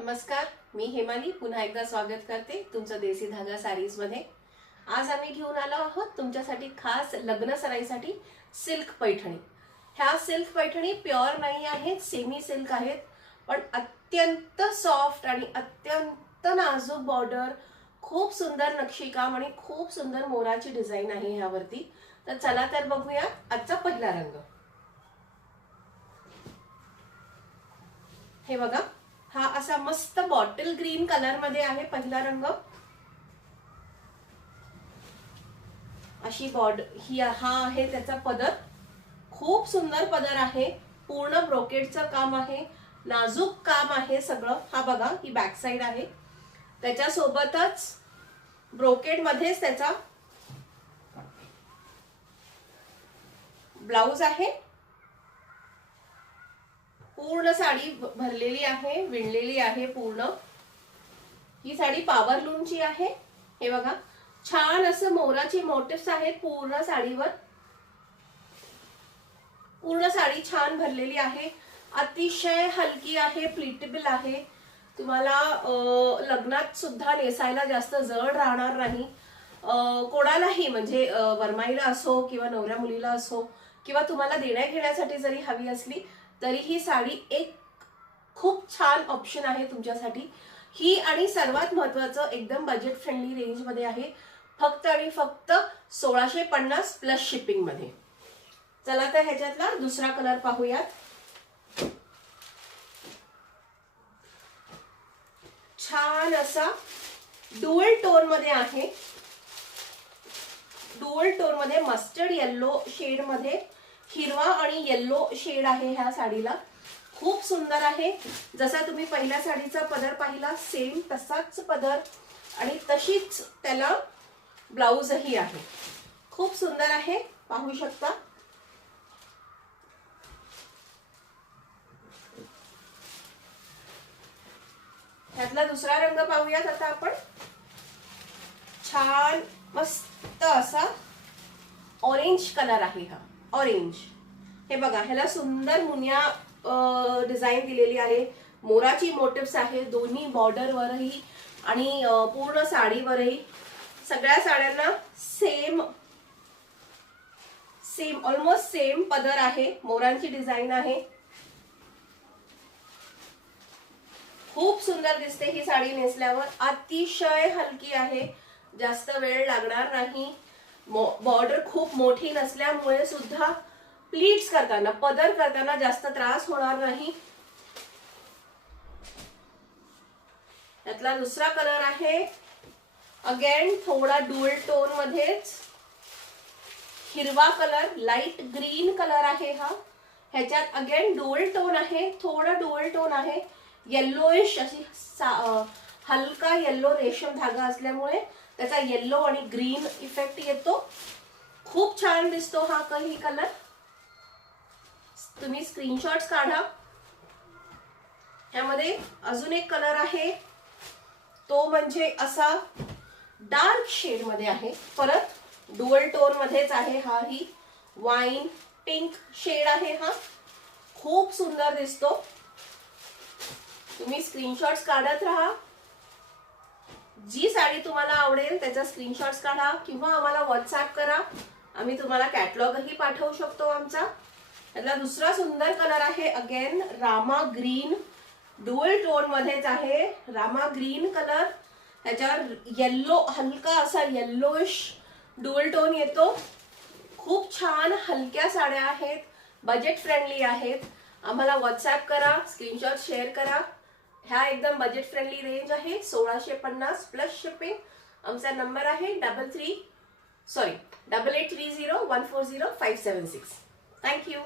नमस्कार, मी हेमाली पुन्हा एकदा स्वागत करते तुमचं देसी धागा साडीज मध्ये। आज आम्ही घेऊन आलो आहोत तुमच्यासाठी खास लग्न सराईसाठी सिल्क पैठणी। ह्या सिल्क पैठणी प्युअर नाही आहेत, सेमी सिल्क आहेत, पण अत्यंत सॉफ्ट आणि अत्यंत नाजूक बॉर्डर, खूप सुंदर नक्षीकाम आणि खूप सुंदर मोराची डिझाइन आहे ह्यावरती। तर चला तर बघूया आजचा पहिला रंग। हे बघा, हा असा मस्त बॉटल ग्रीन कलर मध्ये आहे पहिला रंग। अशी बॉर्डर ही हा आहे त्याचा पदर, खूप सुंदर पदर आहे, पूर्ण ब्रोकेडचं काम आहे, नाजूक काम आहे सगळं। हा बघा, ही बॅक साइड आहे, त्याच्या सोबतच ब्रोकेड मध्येच त्याचा ब्लाउज आहे। पूर्ण साडी भरलेली आहे, विणलेली आहे पूर्ण। ही साडी पावर लूमची आहे। हे बघा, छान असं मोराची मोटिव्स आहेत पूर्ण साडीवर। पूर्ण साडी छान भरलेली आहे, अतिशय हलकी आहे, प्लीटेबल आहे। तुम्हाला लग्नात सुद्धा नेसायला जास्त जड राहणार नाही। कोणालाही म्हणजे वरमाईला असो किंवा नवऱ्या मुलीला असो किंवा तुम्हाला देण्या घेण्यासाठी जरी हवी असली तरी ही साडी एक खूप छान ऑप्शन आहे तुमच्यासाठी। ही आणि सर्वात महत्त्वाचं एकदम बजेट फ्रेंडली रेंज मध्ये आहे, फक्त आणि फक्त 1650 प्लस शिपिंग मध्ये। चला तर ह्याच्यातला दुसरा कलर पाहूयात। छान असा डुअल टोन मध्ये आहे, डुअल टोन मध्ये मस्टर्ड येलो शेड मध्ये हिरवा आणि येलो शेड आहे ह्या साडीला। खूप सुंदर आहे, जसा तुम्ही पहिल्या साडीचा पदर पाहिला सेम तसाच पदर आणि तशीच त्याला ब्लाउजही आहे। खूप सुंदर आहे, पाहू शकता। ह्यातला दुसरा रंग पाहूयात आता आपण। छान मस्त असा ऑरेंज कलर आहे हा, ऑरेंज। हे बघा, ह्याला सुंदर मुनिया डिझाइन दिलेली आहे, मोराची मोटिव्स आहे दोन्ही बॉर्डरवरही आणि पूर्ण साडीवरही। सगळ्या साड्यांना सेम ऑलमोस्ट सेम पदर आहे, मोरांची डिझाइन आहे। खूप सुंदर दिसते ही साडी नेसल्यावर, अतिशय हलकी आहे, जास्त वेळ लागणार नाही। बॉर्डर खूप मोठी नसल्यामुळे सुद्धा प्लीट्स करताना पदर करताना जास्त त्रास होणार नाही। यातला दुसरा कलर आहे, अगेन थोडा डुअल टोन मध्येच हिरवा कलर, लाईट ग्रीन कलर आहे हा। ह्याच्यात अगेन डुअल टोन आहे, थोडा डुअल टोन आहे, येल्लोइश अशी हलका येल्लो रेशम धागा असल्यामुळे त्याचा येल्लो आणि ग्रीन इफेक्ट येतो। खूप छान दिसतो हा काही कलर। तुम्ही स्क्रीनशॉट्स काढा। यामध्ये अजून एक कलर आहे, तो म्हणजे असा डार्क शेड मध्ये आहे, परत डुअल टोन मध्येच आहे। हा ही वाईन पिंक शेड आहे हा, खूप सुंदर दिसतो। तुम्ही स्क्रीनशॉट्स काढत राहा। जी साडी तुम्हाला आवडेल त्याचा स्क्रीनशॉट्स काढा किंवा आम्हाला व्हॉट्सअप करा, आम्ही तुम्हाला कॅटलॉगही पाठवू शकतो आमचा। यातला दुसरा सुंदर कलर आहे, again Rama green, dual tone मध्येच आहे रामा ग्रीन कलर। त्याच्यावर येल्लो, हलका असा येल्लोइश डुअल टोन येतो। खूप छान हलक्या साड्या आहेत, बजेट फ्रेंडली आहेत। आम्हाला व्हॉट्सअप करा, स्क्रीनशॉट शेअर करा। ह्या एकदम बजेट फ्रेंडली रेंज आहे, 1650 प्लस शिपिंग। आमचा नंबर आहे 8830140576। थँक्यू।